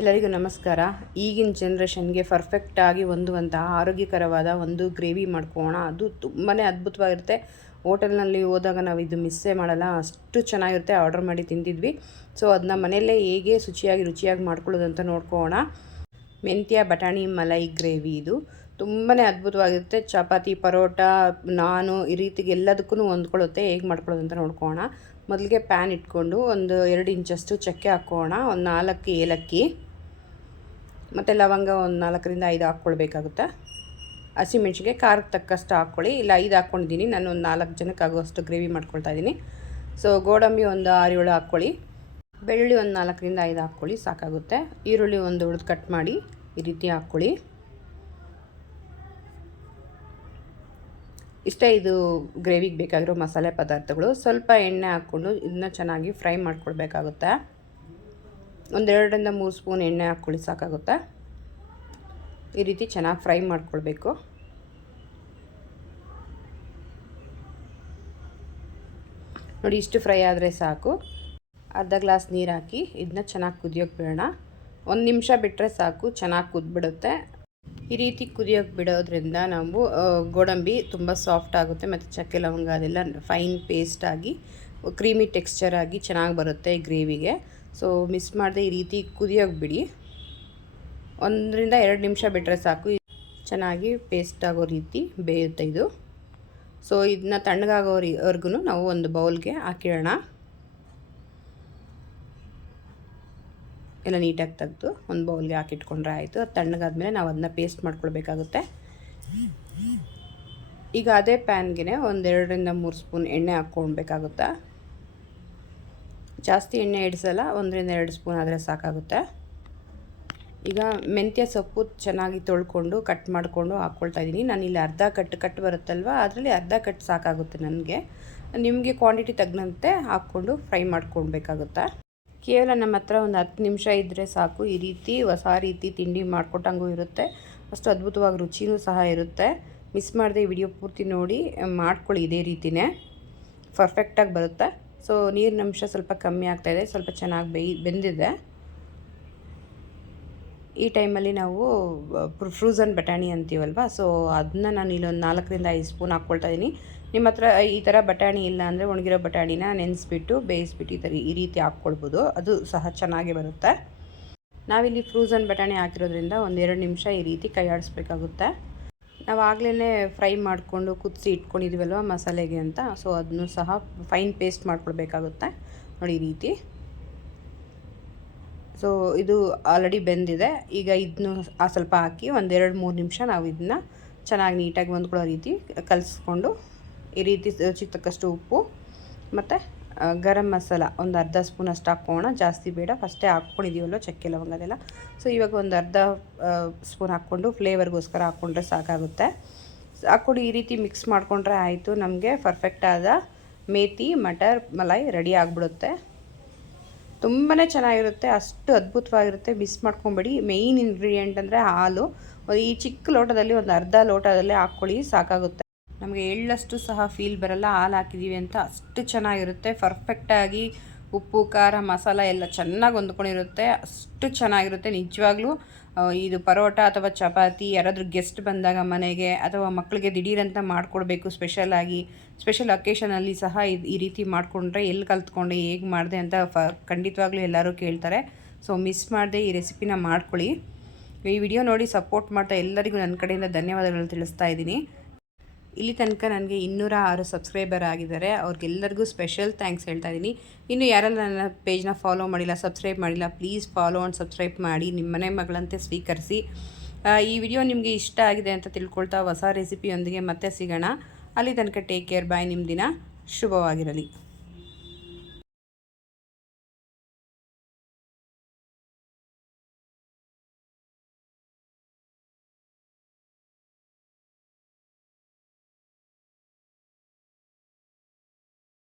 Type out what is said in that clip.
ಎಲ್ಲರಿಗೂ ನಮಸ್ಕಾರ. ಈಗಿನ ಜನ್ರೇಷನ್ಗೆ ಪರ್ಫೆಕ್ಟಾಗಿ ಹೊಂದುವಂತಹ ಆರೋಗ್ಯಕರವಾದ ಒಂದು ಗ್ರೇವಿ ಮಾಡ್ಕೊಳ್ಳೋಣ. ಅದು ತುಂಬಾ ಅದ್ಭುತವಾಗಿರುತ್ತೆ. ಹೋಟೆಲ್ನಲ್ಲಿ ಹೋದಾಗ ನಾವು ಇದು ಮಿಸ್ಸೇ ಮಾಡಲ್ಲ, ಅಷ್ಟು ಚೆನ್ನಾಗಿರುತ್ತೆ. ಆರ್ಡರ್ ಮಾಡಿ ತಿಂದಿದ್ವಿ. ಸೊ ಅದನ್ನ ಮನೆಯಲ್ಲೇ ಹೇಗೆ ರುಚಿಯಾಗಿ ಮಾಡ್ಕೊಳ್ಳೋದು ಅಂತ ನೋಡ್ಕೊಳ್ಳೋಣ. ಮೆಂತ್ಯ ಬಟಾಣಿ ಮಲೈ ಗ್ರೇವಿ ಇದು ತುಂಬಾ ಅದ್ಭುತವಾಗಿರುತ್ತೆ. ಚಪಾತಿ, ಪರೋಟ, ನಾನು ಈ ರೀತಿಗೆ ಎಲ್ಲದಕ್ಕೂ ಹೊಂದ್ಕೊಳ್ಳುತ್ತೆ. ಹೇಗೆ ಮಾಡ್ಕೊಳ್ಳೋದು ಅಂತ ನೋಡ್ಕೊಳ್ಳೋಣ. ಮೊದಲಿಗೆ ಪ್ಯಾನ್ ಇಟ್ಕೊಂಡು ಒಂದು 2 ಇಂಚಷ್ಟು ಚಕ್ಕೆ ಹಾಕ್ಕೊಳ್ಳೋಣ. ಒಂದು 4 ಏಲಕ್ಕಿ ಮತ್ತು ಲವಂಗ ಒಂದು 4ರಿಂದ 5 ಹಾಕ್ಕೊಳ್ಬೇಕಾಗುತ್ತೆ. ಹಸಿಮೆಣ್ಸಿಗೆ ಖಾರಕ್ಕೆ ತಕ್ಕಷ್ಟು ಹಾಕ್ಕೊಳ್ಳಿ. ಇಲ್ಲ 5 ಹಾಕ್ಕೊಂಡಿದ್ದೀನಿ, ನಾನು ಒಂದು 4 ಜನಕ್ಕೆ ಆಗುವಷ್ಟು ಗ್ರೇವಿ ಮಾಡ್ಕೊಳ್ತಾ ಇದ್ದೀನಿ. ಸೊ ಗೋಡಂಬಿ ಒಂದು 6-7 ಹಾಕ್ಕೊಳ್ಳಿ. ಬೆಳ್ಳುಳ್ಳಿ ಒಂದು 4ರಿಂದ 5 ಹಾಕ್ಕೊಳ್ಳಿ, ಸಾಕಾಗುತ್ತೆ. ಈರುಳ್ಳಿ ಒಂದು ಉಳಿದು ಕಟ್ ಮಾಡಿ ಈ ರೀತಿ ಹಾಕ್ಕೊಳ್ಳಿ. ಇಷ್ಟೇ ಇದು ಗ್ರೇವಿಗೆ ಬೇಕಾಗಿರೋ ಮಸಾಲೆ ಪದಾರ್ಥಗಳು. ಸ್ವಲ್ಪ ಎಣ್ಣೆ ಹಾಕ್ಕೊಂಡು ಇದನ್ನ ಚೆನ್ನಾಗಿ ಫ್ರೈ ಮಾಡ್ಕೊಳ್ಬೇಕಾಗುತ್ತೆ. ಒಂದು 2ರಿಂದ 3 ಸ್ಪೂನ್ ಎಣ್ಣೆ ಹಾಕ್ಕೊಳ್ಳಿ, ಸಾಕಾಗುತ್ತೆ. ಈ ರೀತಿ ಚೆನ್ನಾಗಿ ಫ್ರೈ ಮಾಡ್ಕೊಳ್ಬೇಕು. ನೋಡಿ, ಇಷ್ಟು ಫ್ರೈ ಆದರೆ ಸಾಕು. ಅರ್ಧ ಗ್ಲಾಸ್ ನೀರು ಹಾಕಿ ಇದನ್ನ ಚೆನ್ನಾಗಿ ಕುದಿಯೋಕೆ ಬಿಡೋಣ. 1 ನಿಮಿಷ ಬಿಟ್ಟರೆ ಸಾಕು, ಚೆನ್ನಾಗಿ ಕುದ್ಬಿಡುತ್ತೆ. ಈ ರೀತಿ ಕುದಿಯೋಕೆ ಬಿಡೋದ್ರಿಂದ ನಾವು ಗೋಡಂಬಿ ತುಂಬ ಸಾಫ್ಟ್ ಆಗುತ್ತೆ ಮತ್ತು ಚಕ್ಕೆ ಲವಂಗ ಅದೆಲ್ಲ ಫೈನ್ ಪೇಸ್ಟ್ ಆಗಿ ಕ್ರೀಮಿ ಟೆಕ್ಸ್ಚರ್ ಆಗಿ ಚೆನ್ನಾಗಿ ಬರುತ್ತೆ ಈ ಗ್ರೇವಿಗೆ. ಸೊ ಮಿಸ್ ಮಾಡದೆ ಈ ರೀತಿ ಕುದಿಯೋಕೆ ಬಿಡಿ. 1ರಿಂದ 2 ನಿಮಿಷ ಬಿಟ್ಟರೆ ಸಾಕು, ಚೆನ್ನಾಗಿ ಪೇಸ್ಟ್ ಆಗೋ ರೀತಿ ಬೇಯುತ್ತೆ ಇದು. ಸೊ ಇದನ್ನ ತಣ್ಣಗಾಗೋವರೆಗೂ ನಾವು ಒಂದು ಬೌಲ್ಗೆ ಹಾಕಿಡೋಣ. ಎಲ್ಲ ನೀಟಾಗಿ ತೆಗೆದು ಒಂದು ಬೌಲ್ಗೆ ಹಾಕಿಟ್ಕೊಂಡ್ರೆ ಆಯಿತು. ಅದು ತಣ್ಣಗಾದ್ಮೇಲೆ ನಾವು ಅದನ್ನ ಪೇಸ್ಟ್ ಮಾಡ್ಕೊಳ್ಬೇಕಾಗುತ್ತೆ. ಈಗ ಅದೇ ಪ್ಯಾನ್ಗೆ ಒಂದು 2ರಿಂದ 3 ಸ್ಪೂನ್ ಎಣ್ಣೆ ಹಾಕ್ಕೊಳ್ಬೇಕಾಗುತ್ತೆ. ಜಾಸ್ತಿ ಎಣ್ಣೆ ಇಡಿಸಲ್ಲ, 1ರಿಂದ 2 ಸ್ಪೂನ್ ಆದರೆ ಸಾಕಾಗುತ್ತೆ. ಈಗ ಮೆಂತ್ಯ ಸೊಪ್ಪು ಚೆನ್ನಾಗಿ ತೊಳ್ಕೊಂಡು ಕಟ್ ಮಾಡಿಕೊಂಡು ಹಾಕ್ಕೊಳ್ತಾ ಇದ್ದೀನಿ. ನಾನಿಲ್ಲಿ ಅರ್ಧ ಕಟ್ ಬರುತ್ತಲ್ವ, ಅದರಲ್ಲಿ ಅರ್ಧ ಕಟ್ ಸಾಕಾಗುತ್ತೆ ನನಗೆ. ನಿಮಗೆ ಕ್ವಾಂಟಿಟಿ ತಗ್ನಂತೆ ಹಾಕ್ಕೊಂಡು ಫ್ರೈ ಮಾಡ್ಕೊಳ್ಬೇಕಾಗುತ್ತೆ. ಕೇವಲ ನಮ್ಮ ಹತ್ರ ಒಂದು 10 ನಿಮಿಷ ಇದ್ದರೆ ಸಾಕು. ಈ ರೀತಿ ಹೊಸ ರೀತಿ ತಿಂಡಿ ಮಾಡಿಕೊಟ್ಟಂಗೂ ಇರುತ್ತೆ, ಅಷ್ಟು ಅದ್ಭುತವಾಗಿ ರುಚಿನೂ ಸಹ ಇರುತ್ತೆ. ಮಿಸ್ ಮಾಡದೆ ಈ ವಿಡಿಯೋ ಪೂರ್ತಿ ನೋಡಿ ಮಾಡ್ಕೊಳ್ಳಿ. ಇದೇ ರೀತಿಯೇ ಪರ್ಫೆಕ್ಟಾಗಿ ಬರುತ್ತೆ. ಸೊ ನೀರಿನ ಅಂಶ ಸ್ವಲ್ಪ ಕಮ್ಮಿ ಆಗ್ತಾಯಿದೆ, ಸ್ವಲ್ಪ ಚೆನ್ನಾಗಿ ಬೆಂದಿದೆ. ಈ ಟೈಮಲ್ಲಿ ನಾವು ಫ್ರೋಝನ್ ಬಟಾಣಿ ಅಂತೀವಲ್ವ, ಸೊ ಅದನ್ನ ನಾನು ಇಲ್ಲೊಂದು 4ರಿಂದ 5 ಸ್ಪೂನ್ ಹಾಕ್ಕೊಳ್ತಾ ಇದ್ದೀನಿ. ನಿಮ್ಮ ಹತ್ರ ಈ ಥರ ಬಟಾಣಿ ಇಲ್ಲ ಅಂದರೆ ಒಣಗಿರೋ ಬಟಾಣಿನ ನೆನೆಸ್ಬಿಟ್ಟು ಬೇಯಿಸ್ಬಿಟ್ಟು ಈ ರೀತಿ ಹಾಕ್ಕೊಳ್ಬೋದು, ಅದು ಸಹ ಚೆನ್ನಾಗಿ ಬರುತ್ತೆ. ನಾವಿಲ್ಲಿ ಫ್ರೋಝನ್ ಬಟಾಣಿ ಹಾಕಿರೋದ್ರಿಂದ ಒಂದು 2 ನಿಮಿಷ ಈ ರೀತಿ ಕೈ ಆಡಿಸ್ಬೇಕಾಗುತ್ತೆ. ನಾವು ಆಗಲೇ ಫ್ರೈ ಮಾಡಿಕೊಂಡು ಕುದಿಸಿ ಇಟ್ಕೊಂಡಿದ್ದೀವಲ್ವ ಮಸಾಲೆಗೆ ಅಂತ, ಸೊ ಅದನ್ನು ಸಹ ಫೈನ್ ಪೇಸ್ಟ್ ಮಾಡ್ಕೊಳ್ಬೇಕಾಗುತ್ತೆ. ನೋಡಿ ಈ ರೀತಿ. ಸೊ ಇದು ಆಲ್ರೆಡಿ ಬೆಂದಿದೆ. ಈಗ ಇದನ್ನು ಸ್ವಲ್ಪ ಹಾಕಿ ಒಂದು 2-3 ನಿಮಿಷ ನಾವು ಇದನ್ನ ಚೆನ್ನಾಗಿ ನೀಟಾಗಿ ಹೊಂದ್ಕೊಳ್ಳೋ ರೀತಿ ಕಲಿಸ್ಕೊಂಡು ಈ ರೀತಿ ರುಚಿಗೆ ತಕ್ಕಷ್ಟು ಉಪ್ಪು ಮತ್ತು ಗರಂ ಮಸಾಲ ಒಂದು ಅರ್ಧ ಸ್ಪೂನ್ ಅಷ್ಟು ಹಾಕ್ಕೋಣ. ಜಾಸ್ತಿ ಬೇಡ, ಫಸ್ಟೇ ಹಾಕ್ಕೊಂಡಿದ್ದೀವಲ್ವ ಚಕ್ಕೆ ಲವಂಗ ಅದೆಲ್ಲ. ಸೊ ಇವಾಗ ಒಂದು ಅರ್ಧ ಸ್ಪೂನ್ ಹಾಕ್ಕೊಂಡು ಫ್ಲೇವರ್ಗೋಸ್ಕರ ಹಾಕ್ಕೊಂಡ್ರೆ ಸಾಕಾಗುತ್ತೆ. ಹಾಕ್ಕೊಂಡು ಈ ರೀತಿ ಮಿಕ್ಸ್ ಮಾಡಿಕೊಂಡ್ರೆ ಆಯಿತು. ನಮಗೆ ಪರ್ಫೆಕ್ಟಾದ ಮೇಥಿ ಮಟರ್ ಮಲೈ ರೆಡಿ ಆಗಿಬಿಡುತ್ತೆ. ತುಂಬಾ ಚೆನ್ನಾಗಿರುತ್ತೆ, ಅಷ್ಟು ಅದ್ಭುತವಾಗಿರುತ್ತೆ. ಮಿಸ್ ಮಾಡ್ಕೊಬೇಡಿ. ಮೇಯ್ನ್ ಇಂಗ್ರೀಡಿಯೆಂಟ್ ಅಂದರೆ ಹಾಲು. ಈ ಚಿಕ್ಕ ಲೋಟದಲ್ಲಿ ಒಂದು ಅರ್ಧ ಲೋಟದಲ್ಲೇ ಹಾಕ್ಕೊಳ್ಳಿ, ಸಾಕಾಗುತ್ತೆ. ನಮಗೆ ಎಳ್ಳಷ್ಟು ಸಹ ಫೀಲ್ ಬರಲ್ಲ, ಹಾಲು ಹಾಕಿದ್ದೀವಿ ಅಂತ. ಅಷ್ಟು ಚೆನ್ನಾಗಿರುತ್ತೆ. ಪರ್ಫೆಕ್ಟಾಗಿ ಉಪ್ಪು ಖಾರ ಮಸಾಲ ಎಲ್ಲ ಚೆನ್ನಾಗಿ ಹೊಂದ್ಕೊಂಡಿರುತ್ತೆ, ಅಷ್ಟು ಚೆನ್ನಾಗಿರುತ್ತೆ ನಿಜವಾಗ್ಲೂ. ಇದು ಪರೋಟ ಅಥವಾ ಚಪಾತಿ ಯಾರಾದರೂ ಗೆಸ್ಟ್ ಬಂದಾಗ ಮನೆಗೆ, ಅಥವಾ ಮಕ್ಕಳಿಗೆ ದಿಢೀರಂತ ಮಾಡಿಕೊಡ್ಬೇಕು ಸ್ಪೆಷಲ್ ಅಕೇಷನಲ್ಲಿ ಸಹ ಈ ರೀತಿ ಮಾಡಿಕೊಂಡ್ರೆ ಎಲ್ಲಿ ಕಲ್ತ್ಕೊಂಡೆ, ಹೇಗೆ ಮಾಡಿದೆ ಅಂತ ಖಂಡಿತವಾಗ್ಲೂ ಎಲ್ಲರೂ ಕೇಳ್ತಾರೆ. ಸೊ ಮಿಸ್ ಮಾಡದೆ ಈ ರೆಸಿಪಿನ ಮಾಡ್ಕೊಳ್ಳಿ. ಈ ವಿಡಿಯೋ ನೋಡಿ ಸಪೋರ್ಟ್ ಮಾಡ್ತಾ ಎಲ್ಲರಿಗೂ ನನ್ನ ಕಡೆಯಿಂದ ಧನ್ಯವಾದಗಳು ತಿಳಿಸ್ತಾ ಇದ್ದೀನಿ. ಇಲ್ಲಿ ತನಕ ನನಗೆ 206 ಸಬ್ಸ್ಕ್ರೈಬರ್ ಆಗಿದ್ದಾರೆ, ಅವ್ರಿಗೆಲ್ಲರಿಗೂ ಸ್ಪೆಷಲ್ ಥ್ಯಾಂಕ್ಸ್ ಹೇಳ್ತಾ ಇದ್ದೀನಿ. ಇನ್ನು ಯಾರೆಲ್ಲ ನನ್ನ ಪೇಜ್ನ ಫಾಲೋ ಮಾಡಿಲ್ಲ, ಸಬ್ಸ್ಕ್ರೈಬ್ ಮಾಡಿಲ್ಲ, ಪ್ಲೀಸ್ ಫಾಲೋ ಆ್ಯಂಡ್ ಸಬ್ಸ್ಕ್ರೈಬ್ ಮಾಡಿ. ನಿಮ್ಮ ಮನೆ ಮಗಳಂತೆ ಸ್ವೀಕರಿಸಿ. ಈ ವಿಡಿಯೋ ನಿಮಗೆ ಇಷ್ಟ ಆಗಿದೆ ಅಂತ ತಿಳ್ಕೊಳ್ತಾ ಹೊಸ ರೆಸಿಪಿಯೊಂದಿಗೆ ಮತ್ತೆ ಸಿಗೋಣ. ಅಲ್ಲಿ ತನಕ ಟೇಕ್ ಕೇರ್, ಬಾಯ್. ನಿಮ್ಮ ದಿನ ಶುಭವಾಗಿರಲಿ.